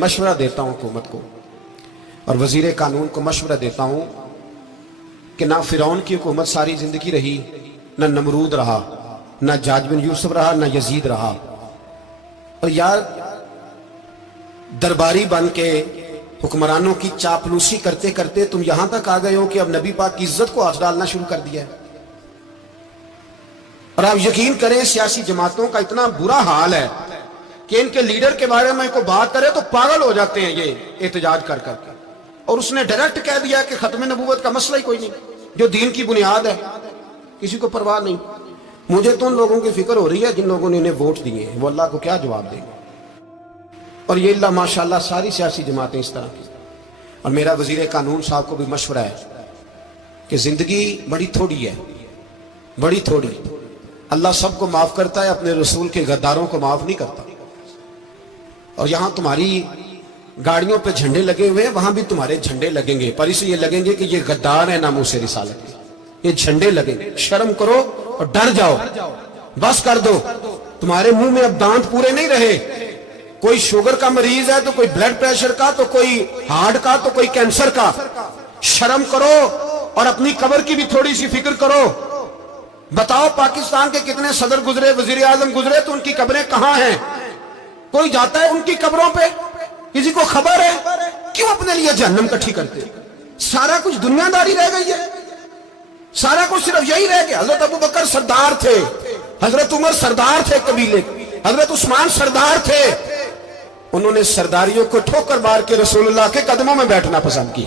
مشورہ دیتا ہوں حکومت کو اور وزیر قانون کو مشورہ دیتا ہوں کہ نہ فرعون کی حکومت ساری زندگی رہی، نہ نمرود رہا، نہ جاج بن یوسف رہا، نہ یزید رہا، اور یار درباری بن کے حکمرانوں کی چاپلوسی کرتے کرتے تم یہاں تک آ گئے ہو کہ اب نبی پاک کی عزت کو ہاتھ ڈالنا شروع کر دیا ہے۔ اور آپ یقین کریں سیاسی جماعتوں کا اتنا برا حال ہے کہ ان کے لیڈر کے بارے میں کوئی بات کرے تو پاگل ہو جاتے ہیں یہ احتجاج کر کر کے، اور اس نے ڈائریکٹ کہہ دیا کہ ختم نبوت کا مسئلہ ہی کوئی نہیں، جو دین کی بنیاد ہے، کسی کو پرواہ نہیں۔ مجھے تو ان لوگوں کی فکر ہو رہی ہے جن لوگوں نے انہیں ووٹ دیے ہیں، وہ اللہ کو کیا جواب دیں گے۔ اور یہ اللہ ماشاءاللہ ساری سیاسی جماعتیں اس طرح کی۔ اور میرا وزیر قانون صاحب کو بھی مشورہ ہے کہ زندگی بڑی تھوڑی ہے، بڑی تھوڑی، اللہ سب کو معاف کرتا ہے، اپنے رسول کے غداروں کو معاف نہیں کرتا۔ اور یہاں تمہاری گاڑیوں پہ جھنڈے لگے ہوئے ہیں، وہاں بھی تمہارے جھنڈے لگیں گے، پر اس لیے لگیں گے کہ یہ غدار ہے ناموس رسالت کے، یہ جھنڈے لگیں گے۔ شرم کرو اور ڈر جاؤ، بس کر دو۔ تمہارے منہ میں اب دانت پورے نہیں رہے، کوئی شوگر کا مریض ہے تو کوئی بلڈ پریشر کا، تو کوئی ہارٹ کا، تو کوئی کینسر کا۔ شرم کرو اور اپنی قبر کی بھی تھوڑی سی فکر کرو۔ بتاؤ پاکستان کے کتنے صدر گزرے، وزیر اعظم گزرے، تو ان کی قبریں کہاں ہیں؟ کوئی جاتا ہے ان کی قبروں پہ؟ کسی کو خبر ہے؟ کیوں اپنے لیے جہنم کٹھی کرتے؟ سارا کچھ دنیا داری رہ گئی ہے، سارا کچھ صرف یہی رہ گیا۔ حضرت ابو بکر سردار تھے، حضرت عمر سردار تھے قبیلے، حضرت عثمان سردار تھے، انہوں نے سرداریوں کو ٹھوکر مار کے رسول اللہ کے قدموں میں بیٹھنا پسند کی،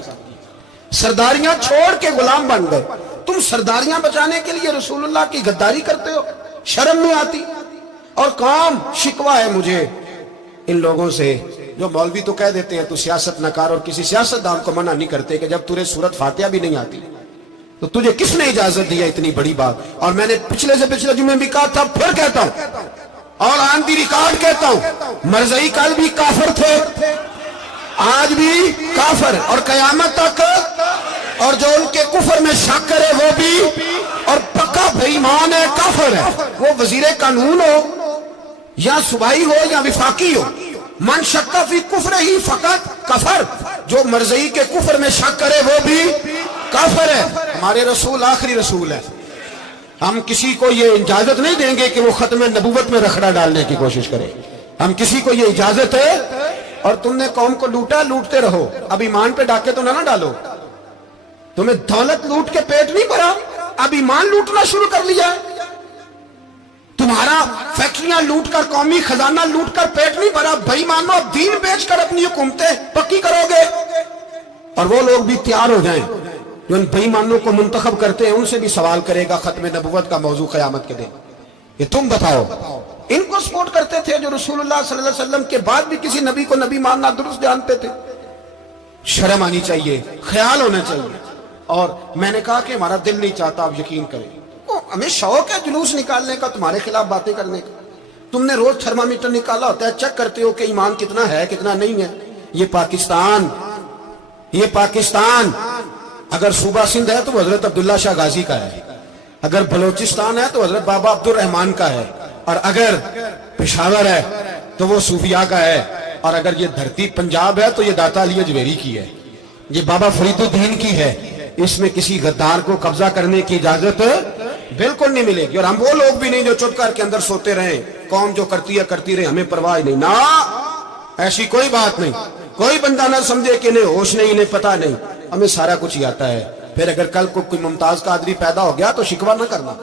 سرداریاں چھوڑ کے غلام بن گئے۔ تم سرداریاں بچانے کے لیے رسول اللہ کی غداری کرتے ہو، شرم نہیں آتی؟ اور کام شکوہ ہے مجھے ان لوگوں سے جو مولوی تو کہہ دیتے ہیں تو سیاست نہ کر، اور کسی سیاستدان کو منع نہیں کرتے کہ جب تجھے سورت فاتحہ بھی نہیں آتی تو تجھے کس نے اجازت دی ہے اتنی بڑی بات؟ اور میں نے پچھلے سے پچھلے جمعے بھی کہا تھا، پھر کہتا ہوں اور آن دی ریکارڈ کہتا ہوں، مرزائی کل بھی کافر تھے، آج بھی کافر، اور قیامت تک، اور جو ان کے کفر میں شک کرے وہ بھی، اور پکا بے ایمان ہے، کافر ہے۔ وہ وزیر قانون ہو یا صوبائی ہو یا وفاقی ہو، من شک فی کفر ہی فقط کفر، جو مرزائی کے کفر میں شک کرے وہ بھی کافر ہے۔ ہمارے رسول آخری رسول ہے، ہم کسی کو یہ اجازت نہیں دیں گے کہ وہ ختم نبوت میں رکھڑا ڈالنے کی کوشش کرے، ہم کسی کو یہ اجازت ہے۔ اور تم نے قوم کو لوٹا، لوٹتے رہو، اب ایمان پہ ڈاکے تو نہ ڈالو۔ تمہیں دولت لوٹ کے پیٹ نہیں بھرا، اب ایمان لوٹنا شروع کر لیا ہے۔ تمہارا فیکٹریاں لوٹ کر، قومی خزانہ لوٹ کر پیٹ نہیں بھرا، بھائی مانو اب دین بیچ کر اپنی حکومتیں پکی کرو گے۔ اور وہ لوگ بھی تیار ہو جائیں جو ان بے ایمانوں کو منتخب کرتے ہیں، ان سے بھی سوال کرے گا ختم نبوت کا موضوع قیامت کے دن۔ یہ تم بتاؤ، ان کو سپورٹ کرتے تھے جو رسول اللہ صلی اللہ علیہ وسلم کے بعد بھی کسی نبی کو نبی ماننا درست جانتے تھے۔ شرم آنی چاہیے، خیال ہونا چاہیے۔ اور میں نے کہا کہ ہمارا دل نہیں چاہتا، آپ یقین کریں، ہمیں شوق ہے جلوس نکالنے کا، تمہارے خلاف باتیں کرنے کا۔ تم نے روز تھرمامیٹر نکالا ہوتا ہے، چیک کرتے ہو کہ ایمان کتنا ہے کتنا نہیں ہے۔ یہ پاکستان اگر صوبہ سندھ ہے تو حضرت عبداللہ شاہ غازی کا ہے، اگر بلوچستان ہے تو حضرت بابا عبد الرحمان کا ہے، اور اگر پشاور ہے تو وہ صوفیاء کا ہے، اور اگر یہ دھرتی پنجاب ہے تو یہ داتا علی اجویری کی ہے، یہ بابا فرید الدین کی ہے۔ اس میں کسی غدار کو قبضہ کرنے کی اجازت بالکل نہیں ملے گی۔ اور ہم وہ لوگ بھی نہیں جو چپ کر کے اندر سوتے رہیں، قوم جو کرتی ہے کرتی رہے، ہمیں پرواہ نہیں، نہ ایسی کوئی بات نہیں۔ کوئی بندہ نہ سمجھے کہ انہیں ہوش نہیں، انہیں پتہ نہیں، ہمیں سارا کچھ ہی آتا ہے۔ پھر اگر کل کو کوئی ممتاز قادری پیدا ہو گیا تو شکوہ نہ کرنا،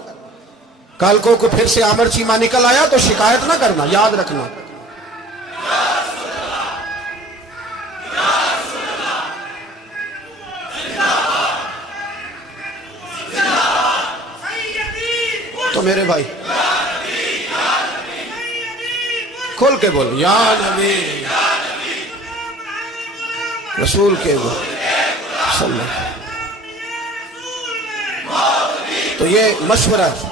کل کو کوئی پھر سے عامر چیمہ نکل آیا تو شکایت نہ کرنا، یاد رکھنا۔ تو میرے بھائی کھول کے بولو، یا نبی رسول کے بولو صلی اللہ۔ تو یہ مشورہ ہے،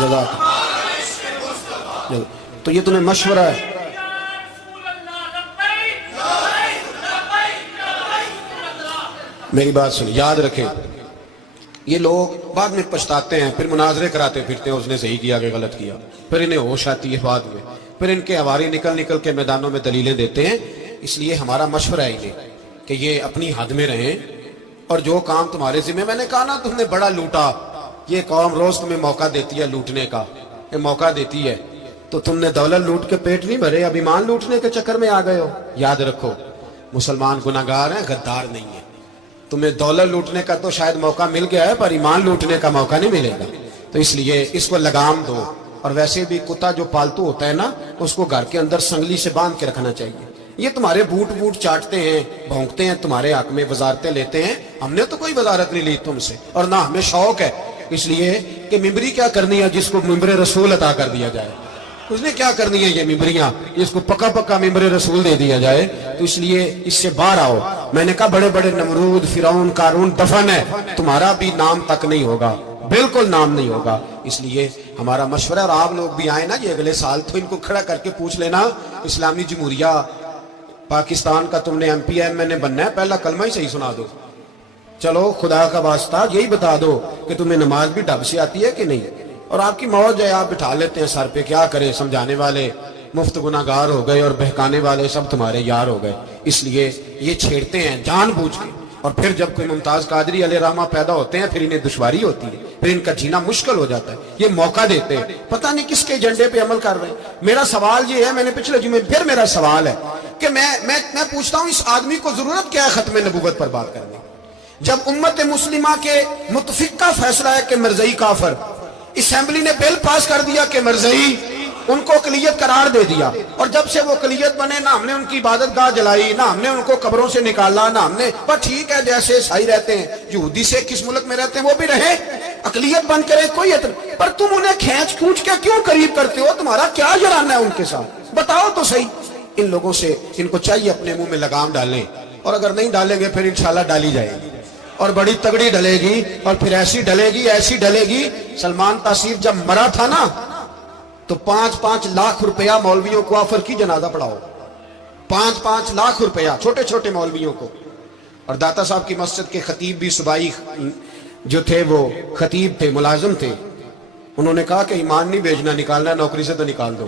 جزاک، تو یہ تمہیں مشورہ ہے۔ میری بات سنیں، یاد رکھیں، یہ لوگ بعد میں پچھتاتے ہیں، پھر مناظرے کراتے پھرتے ہیں، اس نے صحیح کیا کہ غلط کیا، پھر انہیں ہوش آتی ہے بعد میں، پھر ان کے ہواری نکل نکل کے میدانوں میں دلیلیں دیتے ہیں۔ اس لیے ہمارا مشورہ ہے یہ کہ یہ اپنی حد میں رہیں، اور جو کام تمہارے ذمہ، میں نے کہا نا تم نے بڑا لوٹا، یہ قوم روز تمہیں موقع دیتی ہے لوٹنے کا، یہ موقع دیتی ہے، تو تم نے دولت لوٹ کے پیٹ نہیں بھرے، اب ایمان لوٹنے کے چکر میں آ گئے ہو۔ یاد رکھو مسلمان گناہگار ہیں، غدار نہیں ہیں۔ تمہیں دولت لوٹنے کا تو شاید موقع مل گیا ہے، پر ایمان لوٹنے کا موقع نہیں ملے گا، تو اس لیے اس کو لگام دو۔ اور ویسے بھی کتا جو پالتو ہوتا ہے نا، اس کو گھر کے اندر سنگلی سے باندھ کے رکھنا چاہیے۔ یہ تمہارے بوٹ چاٹتے ہیں، بھونکتے ہیں تمہارے حق میں، وزارتیں لیتے ہیں، ہم نے تو کوئی وزارت نہیں لی تم سے، اور نہ ہمیں شوق ہے، اس لیے کہ ممبری کیا کرنی ہے جس کو ممبر رسول عطا کر دیا جائے، اس نے کیا کرنی ہے یہ ممبریاں جس کو پکا پکا ممبر رسول دے دیا جائے، تو اس لیے اس سے باہر آؤ۔ میں نے کہا بڑے بڑے نمرود، فرعون، قارون دفن ہے، تمہارا بھی نام تک نہیں ہوگا، بالکل نام نہیں ہوگا۔ اس لیے ہمارا مشورہ، اور آپ لوگ بھی آئیں نا یہ اگلے سال، تو ان کو کھڑا کر کے پوچھ لینا، اسلامی جمہوریہ پاکستان کا تم نے ایم پی ایم نے بننا ہے، پہلا کلمہ ہی صحیح سنا دو، چلو خدا کا واسطہ یہی بتا دو کہ تمہیں نماز بھی ڈھب سے آتی ہے کہ نہیں، اور آپ کی موج ہے، آپ بٹھا لیتے ہیں سر پہ، کیا کرے، سمجھانے والے مفت گناہگار ہو گئے اور بہکانے والے سب تمہارے یار ہو گئے۔ اس لیے یہ چھیڑتے ہیں جان بوجھ کے، اور پھر جب کوئی ممتاز قادری علیہ رحمہ پیدا ہوتے ہیں، پھر انہیں دشواری ہوتی ہے، پھر ان کا جینا مشکل ہو جاتا ہے، یہ موقع دیتے ہیں، پتہ نہیں کس کے ایجنڈے پہ عمل کر رہے ہیں۔ میرا سوال یہ ہے، میں نے پچھلے جمعے پھر میرا سوال ہے کہ میں پوچھتا ہوں، اس آدمی کو ضرورت کیا ہے ختم نبوت پر بات کرنے؟ جب امت مسلمہ کے متفق کا فیصلہ ہے کہ مرزئی کافر، اسمبلی نے بل پاس کر دیا کہ مرزئی، ان کو اقلیت قرار دے دیا، اور جب سے وہ اقلیت بنے، نہ ہم نے ان کی عبادت گاہ جلائی، نہ ہم نے ان کو قبروں سے نکالا، نہ ہم نے، پر ٹھیک ہے جیسے عیسائی رہتے ہیں، یہودی سے کس ملک میں رہتے ہیں وہ بھی رہے، اقلیت بن کرے، کوئی اعتراض، پر تم انہیں کھینچ کھونچ کے کیوں قریب کرتے ہو؟ تمہارا کیا جرانہ ہے ان کے ساتھ؟ بتاؤ تو صحیح۔ ان لوگوں سے ان کو چاہیے اپنے منہ میں لگام ڈالیں، اور اگر نہیں ڈالیں گے پھر انشاءاللہ ڈالی جائے گی، اور بڑی تگڑی ڈلے گی، اور پھر ایسی ڈلے گی، ایسی ڈلے گی۔ سلمان تاثیر جب مرا تھا نا، تو 5-5 لاکھ روپیہ مولویوں کو آفر کی جنازہ پڑھاؤ، 5-5 لاکھ روپیہ چھوٹے چھوٹے مولویوں کو۔ اور داتا صاحب کی مسجد کے خطیب بھی صوبائی جو تھے، وہ خطیب تھے، ملازم تھے، انہوں نے کہا کہ ایمان نہیں بھیجنا، نکالنا ہے نوکری سے تو نکال دو۔